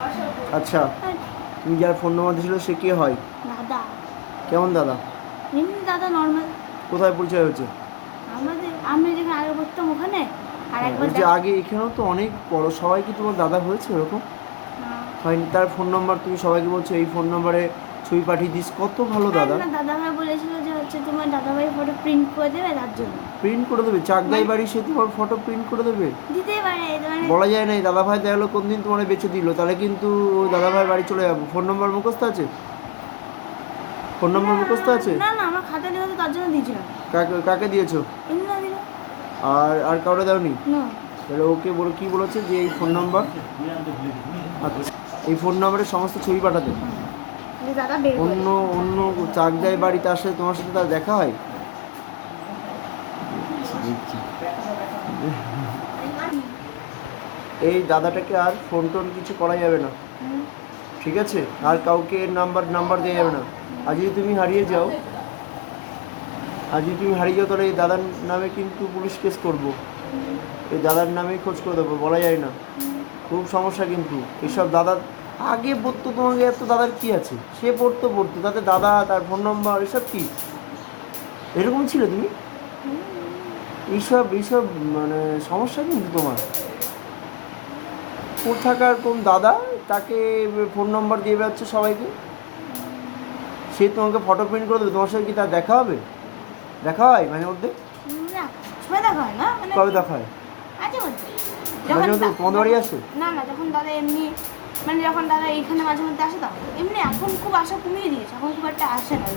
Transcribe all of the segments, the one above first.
আচ্ছা, তুমি যার ফোন নম্বর দিয়েছিল সে কে হয়? দাদা। কেমন দাদা? এমনি দাদা নর্মাল। কোথায় পরিচয় হয়েছে? আমি যেখানে আগে পড়তাম ওখানে। আর একবার যে আগে এখানেও তো অনেক বড়, সবাই কি তোমার দাদা হয়েছে ওরকম? হয়নি। তার ফোন নাম্বার তুমি সবাইকে বলছো এই ফোন নম্বরে ছবি পাঠিয়ে দিস, কত ভালো দাদা। দাদা ভাই বলেছিল যে তোমার দাদা ভাই ফটো প্রিন্ট করে দেবে, তার জন্য। প্রিন্ট করে দেবে? চাকদাই বাড়ি সে তোমার ফটো প্রিন্ট করে দেবে? দিতেই পারে, বলা যায় না। দাদা ভাই দেখলো কোন দিন তোমার বেঁচে দিল, তাহলে কিন্তু ওই দাদা ভাই বাড়ি চলে যাবো। ফোন নম্বর মুখস্থ আছে? ফোন নম্বর মুখস্থ আছে? না না, আমার খাতা লেখা তো তার জন্য দিয়েছিলাম। কাকে দিয়েছো? এমনি দিল। আর কাউরে দাওনি? না। তাহলে ওকে বলো, কি বলেছে যে এই ফোন নাম্বার, আচ্ছা এই ফোন নাম্বারে সমস্ত ছবি পাঠাতে। অন্য অন্য চাকদাই বাড়ি তার সাথে তোমার সাথে তার দেখা হয়? এই দাদাটাকে আর ফোন টোন কিছু করা যাবে না, ঠিক আছে? আর কাউকে নাম্বার দেওয়া যাবে না। আর যদি তুমি হারিয়ে যাও তাহলে এই দাদার নামে কিন্তু পুলিশ কেস করবো। এই দাদার নামেই খোঁজ করে দেবো, বলা যায় না। খুব সমস্যা কিন্তু এইসব দাদা। আগে পড়তো, তোমাকে এত দাদার কি আছে? সে পড়তো তাতে দাদা, তার ফোন নম্বর, এসব কি এরকম ছিল তুমি? এইসব মানে সমস্যা কিন্তু তোমার। থাকার কোন দাদা, তাকে ফোন নম্বর দিয়ে বেড়াচ্ছে সবাইকে। সে তোমাকে ফটো প্রিন্ট করে দেবে, তোমার সাথে কি তার দেখা হবে? দেখা হয় মাঝে মধ্যে? কবে দেখা হয়? মাঝে মধ্যে তোমাদের বাড়ি আসে? না না, যখন দাদা এমনি যখন দাদা এইখানে মাঝে মধ্যে আসে তখন। এমনি এখন খুব আশা কমিয়ে দিয়েছে, এখন খুব একটা আসে না।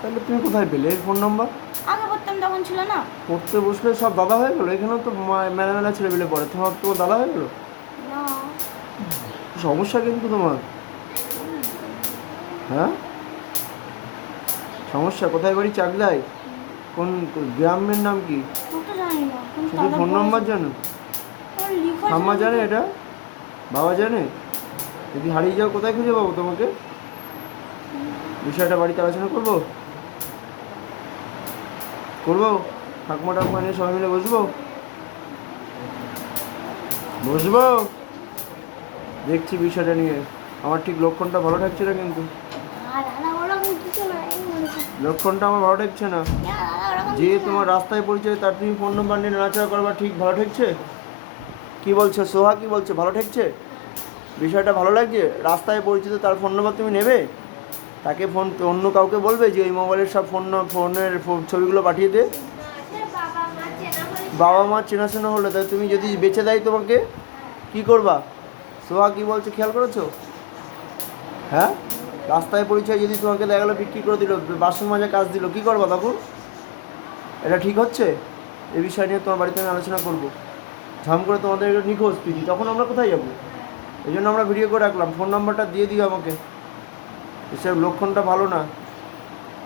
তাহলে তুমি কোথায় পেলে ফোন নম্বর? আগে পড়তাম তখন ছিল না। পড়তে বসলে সব দাদা হয়ে গেলো? এখানেও তো মেলা ছেলে পেলে পড়ে, তোমার দাদা হয়ে গেলো? সমস্যা কিন্তু তোমার। হ্যাঁ, সমস্যা কোথায়? বাড়ি চাকদায়? কোন গ্রামের নাম কি? শুধু ফোন নম্বর জানো? ঠাম্মা জানে এটা? বাবা জানে? যদি হারিয়ে যাও কোথায় খুঁজে পাবো তোমাকে? বিষয়টা বাড়িতে আলোচনা করবো ঠাকুমা নিয়ে সবাই মিলে বসবো। দেখছি বিষয়টা নিয়ে। আমার ঠিক লক্ষণটা ভালো থাকছে না কিন্তু। লক্ষণটা আমার ভালো ঠেকছে না। যে তোমার রাস্তায় পরিচয় তার তুমি ফোন নম্বর নিয়ে নাড়াচাড়া করবা, ঠিক ভালো ঠেকছে? কি বলছো সোহা, কি বলছো? ভালো ঠেকছে? বিষয়টা ভালো লাগছে? রাস্তায় পরিচিত তার ফোন নম্বর তুমি নেবে, তাকে ফোন অন্য কাউকে বলবে যে ওই মোবাইলের সব ফোনের ছবিগুলো পাঠিয়ে দে। বাবা মা চেনাশোনা হলে তাই তুমি যদি বেঁচে দেয় তোমাকে, কি করবা? সোহা কি বলছে খেয়াল করেছো? হ্যাঁ, রাস্তায় পরিচয় যদি তোমাকে দেখা গেলো বিক্রি করে দিল, বাসন মাজা কাজ দিল, কি করবা তখন? এটা ঠিক হচ্ছে? এই বিষয় নিয়ে তোমার বাড়িতে আমি আলোচনা করবো। ঝাম করে তোমাদের নিখোঁজ পিটি, তখন আমরা কোথায় যাবো? এই জন্য আমরা ভিডিও করে রাখলাম। ফোন নাম্বারটা দিয়ে দিও আমাকে। এসব লক্ষণটা ভালো না।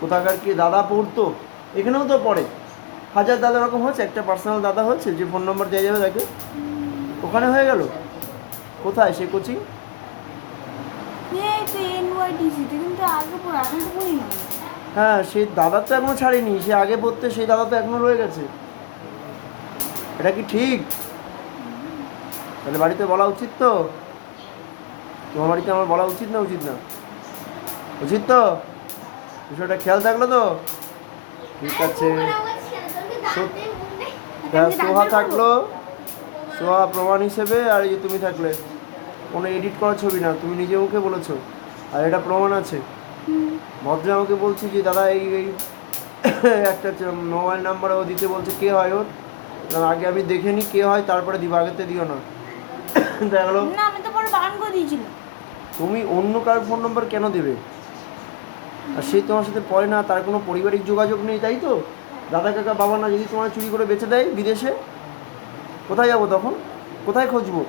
কোথাকার কি দাদা পড়তো, এখানেও তো পড়ে। হাজার দাদা রকম হয়েছে, একটা পার্সোনাল দাদা হয়েছে যে ফোন নম্বর দেওয়া যাবে তাকে? ওখানে হয়ে গেল। কোথায় সে কোচিং? হ্যাঁ, সেই দাদা তো এখনো ছাড়েনি। সে আগে পড়তে, সেই দাদা তো এখনো রয়ে গেছে। এটা কি ঠিক? তাহলে বাড়িতে বলা উচিত তো? তোমার বাড়িতে আমার বলা উচিত না? উচিত না? উচিত তো? বিষয়টা খেয়াল থাকলো তো? ঠিক আছে। সোহা থাকলো, সোহা প্রমাণ হিসেবে। আর এই যে তুমি থাকলে, কোনো এডিট করা ছবি না, তুমি নিজে মুখে বলেছো, আর এটা প্রমাণ আছে। ভদ্র আমাকে বলছি যে দাদা এই একটা মোবাইল নাম্বার ও দিতে বলছে, কে হয় ওর? আগে আমি দেখে নিই কে হয়, তারপরে দিব, আগেতে দিও না। দেখলো, তুমি অন্য কার ফোন নম্বর কেন দেবে? আর সে তোমার সাথে পড়ে না, তার কোনো পারিবারিক যোগাযোগ নেই, তাই তো? দাদা কাকা বাবা না যদি তোমার চুরি করে বেঁচে দেয় বিদেশে, কোথায় যাবো তখন? কোথায় খুঁজবো?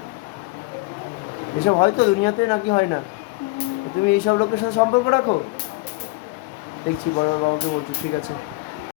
এসব হয়তো দুনিয়াতে, নাকি হয় না? তুমি এইসব লোকের সাথে সম্পর্ক রাখো? দেখছি বড় বাবাকে বলছি, ঠিক আছে।